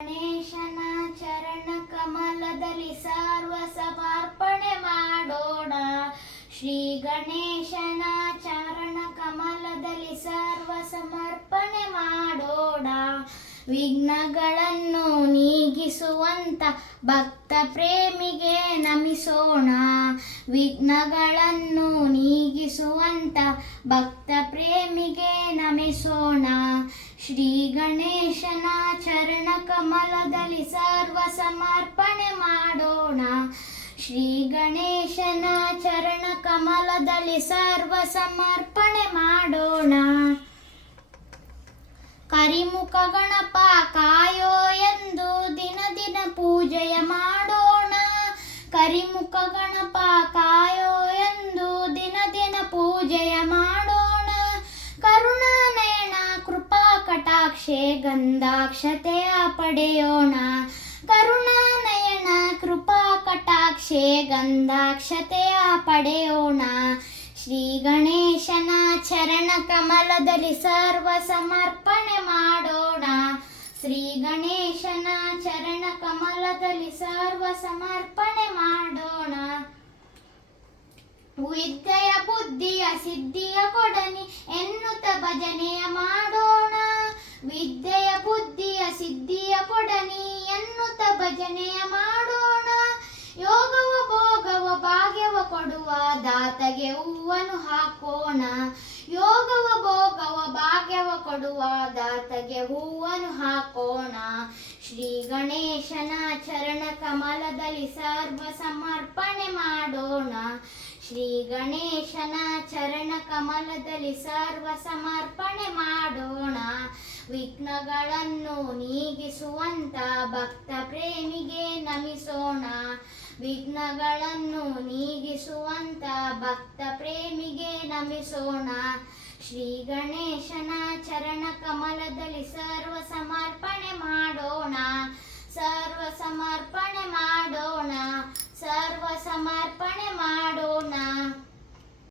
ಗಣೇಶನ ಚರಣ ಕಮಲದಲ್ಲಿ ಸರ್ವ ಸಮರ್ಪಣೆ ಮಾಡೋಣ. ಶ್ರೀ ಗಣೇಶನ ಚರಣ ಕಮಲದಲ್ಲಿ ಸರ್ವ ಸಮರ್ಪಣೆ ಮಾಡೋಣ. ವಿಘ್ನಗಳನ್ನು ನೀಗಿಸುವಂತ ಭಕ್ತ ಪ್ರೇಮಿಗೆ ನಮಿಸೋಣ. ವಿಘ್ನಗಳನ್ನು ನೀಗಿಸುವಂತ ಭಕ್ತ ಪ್ರೇಮಿಗೆ ನಮಿಸೋಣ. ಶ್ರೀ ಗಣೇಶನ ಚರಣ ಕಮಲದಲ್ಲಿ ಸರ್ವ ಸಮರ್ಪಣೆ ಮಾಡೋಣ. ಶ್ರೀ ಗಣೇಶನ ಚರಣ ಕಮಲದಲ್ಲಿ ಸರ್ವ ಸಮರ್ಪಣೆ ಮಾಡೋಣ. ಕರಿಮುಖ ಗಣಪ ಕಾಯೋ ಎಂದು ದಿನ ದಿನ ಪೂಜೆಯ ಮಾಡೋಣ. ಕರಿಮುಖ ಗಣಪ ಕಾಯೋ ಎಂದು ದಿನ ದಿನ ಪೂಜೆಯ ಮಾಡೋಣ. ಕರುಣಾನಯನ ಕೃಪಾ ಕಟಾಕ್ಷೆ ಗಂಧಾಕ್ಷತೆಯ ಪಡೆಯೋಣ. ಕರುಣಾನಯನ ಕೃಪಾ ಕಟಾಕ್ಷೆ ಗಂಧಾಕ್ಷತೆಯ ಪಡೆಯೋಣ. ಶ್ರೀ ಗಣೇಶನ ಚರಣ ಕಮಲದಲ್ಲಿ ಸರ್ವ ಸಮರ್ಪಣೆ ಮಾಡೋಣ. ಶ್ರೀ ಗಣೇಶನ ಚರಣ ಕಮಲದಲ್ಲಿ ಸರ್ವ ಸಮರ್ಪಣೆ ಮಾಡೋಣ. ವಿದ್ಯೆಯ ಬುದ್ಧಿಯ ಸಿದ್ಧಿಯ ಕೊಡನಿ ಎನ್ನುತ್ತ ಭಜನೆಯ ಮಾಡೋಣ. ವಿದ್ಯೆಯ ಬುದ್ಧಿಯ ಸಿದ್ಧಿಯ ಕೊಡನಿ ಎನ್ನುತ್ತ ಭಜನೆಯ ಮಾಡೋಣ. ಯೋಗವ ಭೋಗವ ಭಾಗ್ಯವ ಕೊಡುವ ದಾತಗೆ ಹೂವನ್ನು ಹಾಕೋಣ. ಯೋಗವ ಭೋಗವ ಭಾಗ್ಯವ ಕೊಡುವ ದಾತಗೆ ಹೂವನ್ನು ಹಾಕೋಣ. ಶ್ರೀ ಗಣೇಶನ ಚರಣ ಕಮಲದಲ್ಲಿ ಸರ್ವ ಸಮರ್ಪಣೆ ಮಾಡೋಣ. ಶ್ರೀ ಗಣೇಶನ ಚರಣ ಕಮಲದಲ್ಲಿ ಸರ್ವ ಸಮರ್ಪಣೆ ಮಾಡೋಣ. ವಿಘ್ನಗಳನ್ನು ನೀಗಿಸುವಂತ ಭಕ್ತ ಪ್ರೇಮಿಗೆ ನಮಿಸೋಣ. ವಿಘ್ನಗಳನ್ನು ನೀಗಿಸುವಂತ ಭಕ್ತ ಪ್ರೇಮಿಗೆ ನಮಿಸೋಣ. ಶ್ರೀ ಗಣೇಶನ ಚರಣ ಕಮಲದಲ್ಲಿ ಸರ್ವ ಸಮರ್ಪಣೆ ಮಾಡೋಣ. ಸರ್ವ ಸಮರ್ಪಣೆ ಮಾಡೋಣ. ಸರ್ವ ಸಮರ್ಪಣೆ